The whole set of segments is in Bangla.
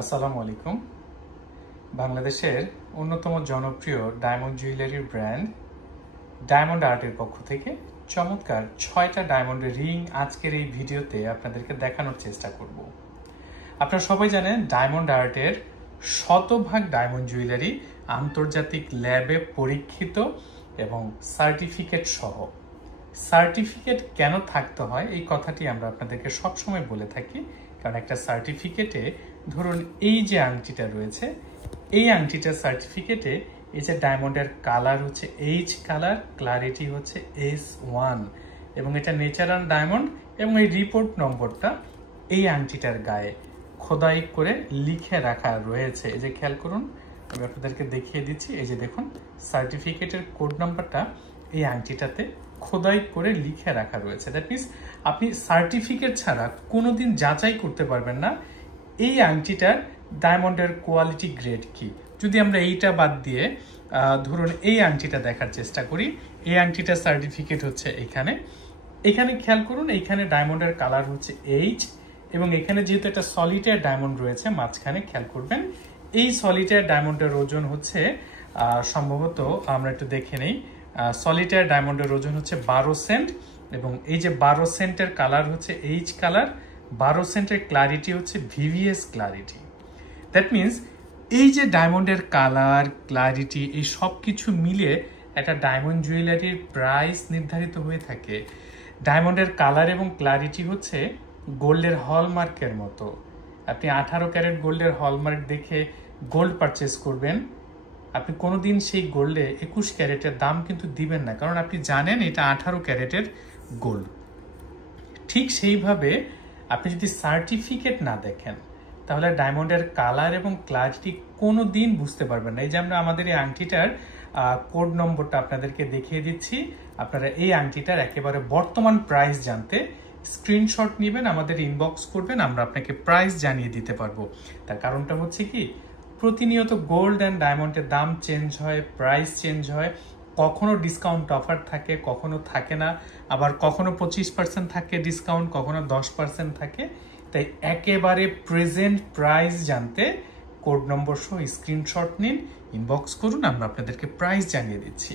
আসসালামু আলাইকুম। বাংলাদেশের অন্যতম জনপ্রিয় ডায়মন্ড জুয়েলারির ব্র্যান্ড ডায়মন্ড আর্টের পক্ষ থেকে চমৎকার 6টা ডায়মন্ডের রিং আজকের এই ভিডিওতে আপনাদেরকে দেখানোর চেষ্টা করব। আপনারা সবাই জানেন ডায়মন্ড আর্টের শতভাগ ডায়মন্ড জুয়েলারি আন্তর্জাতিক ল্যাবে পরীক্ষিত এবং সার্টিফিকেট সহ। সার্টিফিকেট কেন থাকতে হয় এই কথাটি আমরা আপনাদেরকে সবসময় বলে থাকি, কারণ একটা সার্টিফিকেটে ধরুন এই যে আংটিটা রয়েছে, এই আংটিটার সার্টিফিকেটে এই যে ডায়মন্ডের কালার হচ্ছে এইচ কালার, ক্লারিটি হচ্ছে S1 এবং এটা ন্যাচারাল ডায়মন্ড এবং এই রিপোর্ট নম্বরটা এই আংটিটার গায়ে খোদাই করে লিখে রাখা রয়েছে। এই যে খেয়াল করুন, আমি আপনাদেরকে দেখিয়ে দিচ্ছি। এই যে দেখুন, সার্টিফিকেটের কোড নাম্বারটা এই আংটিটাতে খোদাই করে লিখে রাখা রয়েছে। দ্যাট মিনস আপনি সার্টিফিকেট ছাড়া কোনোদিন যাচাই করতে পারবেন না এই আংটিটার ডায়মন্ডের কোয়ালিটি গ্রেড কি। যদি আমরা এইটা বাদ দিয়ে ধরুন এই আংটিটা দেখার চেষ্টা করি, এই আংটিটার সার্টিফিকেট হচ্ছে এখানে খেয়াল করুন, এইখানে ডায়মন্ডের কালার হচ্ছে এইচ এবং এখানে যেহেতু একটা সলিটার ডায়মন্ড রয়েছে মাঝখানে, খেয়াল করবেন এই সলিটার ডায়মন্ডের ওজন হচ্ছে সম্ভবত আমরা একটু দেখে নেই, সলিটার ডায়মন্ডের ওজন হচ্ছে 12 সেন্ট এবং এই যে 12 সেন্টের কালার হচ্ছে এইচ কালার, 12 সেন্টের ক্লারিটি হচ্ছে VVS ক্লারিটি। দ্যাট মিনস এই যে ডায়মন্ডের কালার, ক্লারিটি, এই সব কিছু মিলে একটা ডায়মন্ড জুয়েলারির প্রাইস নির্ধারিত হয়ে থাকে। ডায়মন্ডের কালার এবং ক্লারিটি হচ্ছে গোল্ডের হলমার্কের মতো। আপনি 18 ক্যারেট গোল্ডের হলমার্ক দেখে গোল্ড পারচেস করবেন, আপনি কোনোদিন সেই গোল্ডে 21 ক্যারেটের দাম কিন্তু দিবেন না, কারণ আপনি জানেন এটা 18 ক্যারেটের গোল্ড। ঠিক সেইভাবে আপনি যদি সার্টিফিকেট না দেখেন তাহলে ডায়মন্ডের কালার এবং ক্লারিটি কোনো দিন বুঝতে পারবেন না। এই যে আমরা আমাদের এই আংটিটার কোড নম্বরটা আপনাদেরকে দেখিয়ে দিচ্ছি, আপনারা এই আংটিটার একেবারে বর্তমান প্রাইস জানতে স্ক্রিনশট নেবেন, আমাদের ইনবক্স করবেন, আমরা আপনাকে প্রাইস জানিয়ে দিতে পারবো। তার কারণটা হচ্ছে কি, প্রতিনিয়ত গোল্ড অ্যান্ড ডায়মন্ডের দাম চেঞ্জ হয়, প্রাইস চেঞ্জ হয়, কখনো ডিসকাউন্ট অফার থাকে, কখনো থাকে না, আবার কখনো 25% থাকে ডিসকাউন্ট, কখনো 10% থাকে। তাই একেবারে প্রেজেন্ট প্রাইস জানতে কোড নম্বর সহ স্ক্রিনশট নিন, ইনবক্স করুন, আমরা আপনাদেরকে প্রাইস জানিয়ে দিচ্ছি।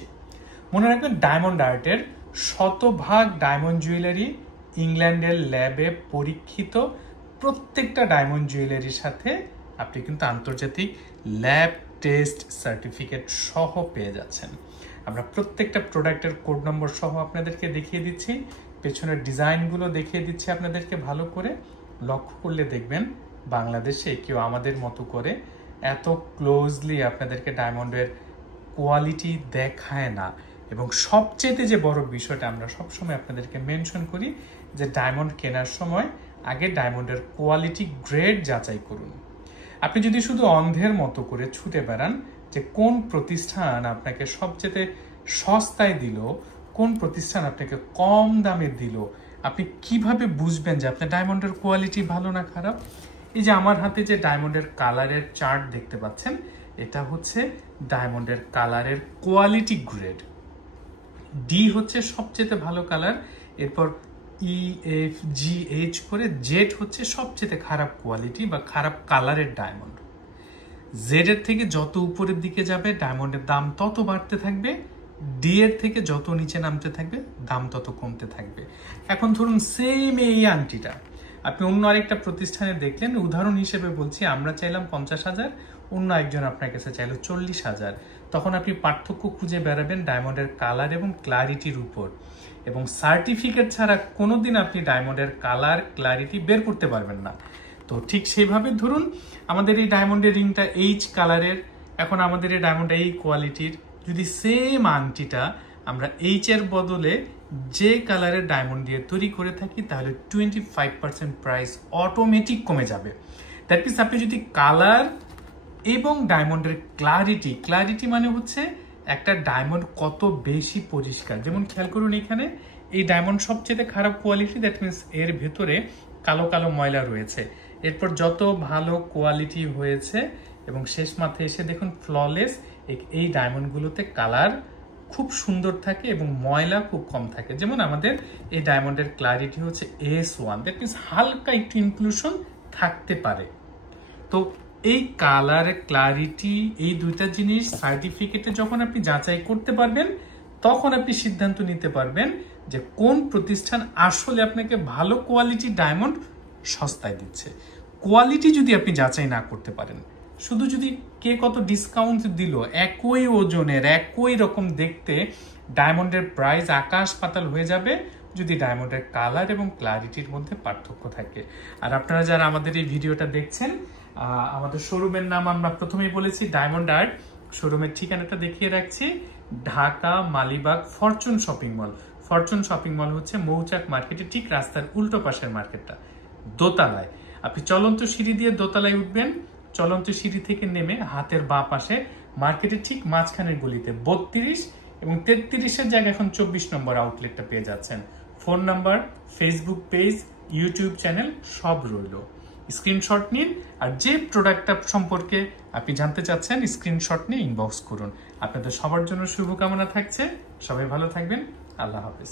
মনে রাখবেন ডায়মন্ড আর্টের শতভাগ ডায়মন্ড জুয়েলারি ইংল্যান্ডের ল্যাবে পরীক্ষিত। প্রত্যেকটা ডায়মন্ড জুয়েলারির সাথে আপনি কিন্তু আন্তর্জাতিক ল্যাব টেস্ট সার্টিফিকেট সহ পেয়ে যাচ্ছেন। আমরা প্রত্যেকটা প্রোডাক্টের কোড নম্বর সহ আপনাদেরকে দেখিয়ে দিচ্ছি, পেছনের ডিজাইনগুলো দেখিয়ে দিচ্ছি আপনাদেরকে। ভালো করে লক্ষ্য করলে দেখবেন বাংলাদেশে কেউ আমাদের মতো করে এত ক্লোজলি আপনাদেরকে ডায়মন্ডের কোয়ালিটি দেখায় না। এবং সবচেয়ে যে বড় বিষয়টা আমরা সবসময় আপনাদেরকে মেনশন করি যে ডায়মন্ড কেনার সময় আগে ডায়মন্ডের কোয়ালিটি গ্রেড যাচাই করুন। আপনি যদি শুধু অন্ধের মতো করে ছুটে বেড়ান যে কোন প্রতিষ্ঠান আপনাকে সবচেয়ে সস্তায় দিল, কোন প্রতিষ্ঠান আপনাকে কম দামে দিল, আপনি কিভাবে বুঝবেন যে আপনার ডায়মন্ডের কোয়ালিটি ভালো না খারাপ? এই যে আমার হাতে যে ডায়মন্ডের কালারের চার্ট দেখতে পাচ্ছেন, এটা হচ্ছে ডায়মন্ডের কালারের কোয়ালিটি গ্রেড। ডি হচ্ছে সবচেয়ে ভালো কালার, এরপর EFGH করে জেড হচ্ছে সবচেয়ে খারাপ কোয়ালিটি বা খারাপ কালারের ডায়মন্ড। জেড এর থেকে যত উপরের দিকে যাবে ডায়মন্ডের দাম তত বাড়তে থাকবে, ডি এর থেকে যত নিচে নামতে থাকবে দাম তত কমতে থাকবে। এখন ধরুন সেম এই আংটিটা আপনি অন্য আরেকটা প্রতিষ্ঠানে দেখলেন, উদাহরণ হিসেবে বলছি, আমরা চাইলাম 50,000, অন্য একজন আপনার কাছে চাইলো 40,000, তখন আপনি পার্থক্য খুঁজে বেড়াবেন ডায়মন্ডের কালার এবং ক্লারিটির উপর। এবং সার্টিফিকেট ছাড়া কোনোদিন আপনি ডায়মন্ডের কালার ক্লারিটি বের করতে পারবেন না। তো ঠিক সেইভাবে ধরুন আমাদের এই ডায়মন্ডের রিংটা এইচ কালারের, এখন আমাদের এই ডায়মন্ড এই কোয়ালিটির, যদি সেম আংটিটা আমরা এইচ এর বদলে যে কালারের ডায়মন্ড দিয়ে তৈরি করে থাকি তাহলে 25% প্রাইস অটোমেটিক কমে যাবে। দ্যাট মিনস আপনি যদি কালার এবং ডায়মন্ডের ক্লারিটি মানে হচ্ছে একটা ডায়মন্ড কত বেশি পরিষ্কার। যেমন খেয়াল করুন এখানে এই ডায়মন্ড সবচেয়ে খারাপ কোয়ালিটি, দ্যাট মিনস এর ভেতরে কালো কালো ময়লা রয়েছে। এরপর যত ভালো কোয়ালিটি হয়েছে এবং শেষ মাথায় এসে দেখুন ফ্ললেস, এই ডায়মন্ডগুলোতে কালার খুব সুন্দর থাকে এবং ময়লা খুব কম থাকে। যেমন আমাদের এই ডায়মন্ডের ক্লারিটি হচ্ছে S1, দ্যাট মিনস হালকা একটু ইনক্লুশন থাকতে পারে। তো এই কালার, ক্লারিটি, এই দুইটা জিনিস সার্টিফিকেটে যখন আপনি যাচাই করতে পারবেন, তখন আপনি সিদ্ধান্ত নিতে পারবেন যে কোন প্রতিষ্ঠান আসলে আপনাকে ভালো কোয়ালিটি ডায়মন্ড সস্তায় দিচ্ছে। কোয়ালিটি যদি আপনি যাচাই না করতে পারেন, শুধু যদি কে কত ডিসকাউন্ট দিল, একই ওজনের একই রকম দেখতে ডায়মন্ডের প্রাইস আকাশ পাতাল হয়ে যাবে যদি ডায়মন্ডের কালার এবং ক্লারিটির মধ্যে পার্থক্য থাকে। আর আপনারা যারা আমাদের এই ভিডিওটা দেখছেন, আমাদের শোরুমের নাম আমরা প্রথমেই বলেছি ডায়মন্ড আর্ট। শোরুমের ঠিকানাটা দেখিয়ে রাখছি, Dhaka Malibagh Fortune shopping mall. Fortune shopping mall হচ্ছে মৌচাক মার্কেটে ঠিক রাস্তার উল্টো পাশের মার্কেটটা, দোতলায়। আপনি চলন্ত সিঁড়ি দিয়ে দোতলায় উঠবেন, চলন্ত সিঁড়ি থেকে নেমে হাতের বাঁ পাশে মার্কেটের ঠিক মাঝখানের গলিতে 32 এবং 33-এর জায়গায় এখন 24 নম্বর আউটলেটটা পেয়ে যাচ্ছেন। Phone number, Facebook page, YouTube channel সব রইল। স্ক্রিনশট নিন, আর যে প্রোডাক্টটা সম্পর্কে আপনি জানতে চাচ্ছেন স্ক্রিনশট নিয়ে ইনবক্স করুন। আপনাদের সবার জন্য শুভকামনা থাকছে, সবাই ভালো থাকবেন, আল্লাহ হাফেজ।